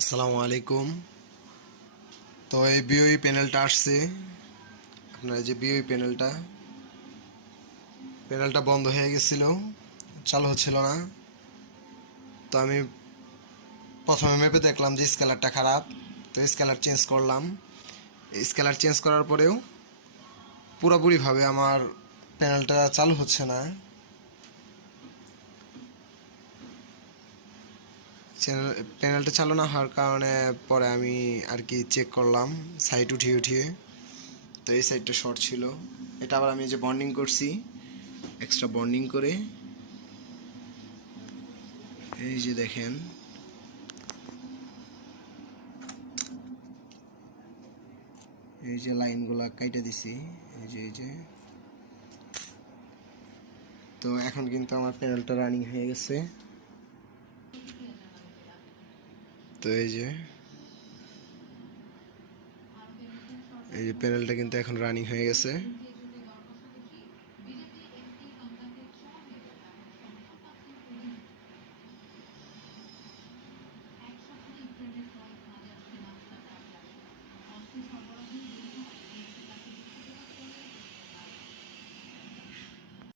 আসসালামু আলাইকুম। তো এই বিওই প্যানেলটা আসছে। আপনার যে বিওই প্যানেলটা প্যানেলটা বন্ধ হয়ে গেছিল, চালু হচ্ছিল না। তো আমি প্রথমে মেপে দেখলাম যে স্কেলারটা খারাপ, তো স্কেলার চেঞ্জ করলাম। স্কেলার চেঞ্জ করার পরেও পুরোপুরিভাবে আমার প্যানেলটা চালু হচ্ছে না। প্যানেলটা চালু না হওয়ার কারণে পরে আমি আর কি চেক করলাম সাইড উঠিয়ে উঠিয়ে। তো এই সাইডটা শর্ট ছিল। এটা আবার আমি যে বন্ডিং করছি এক্সট্রা বন্ডিং করে। এই যে দেখেন। এই যে লাইনগুলা কাইটে দিছি, এই যে এই যে। তো এখন কিন্তু আমার প্যানেলটা রানিং হয়ে গেছে। তো এই যে এই যে প্যানেলটা কিন্তু এখন রানিং হয়ে গেছে।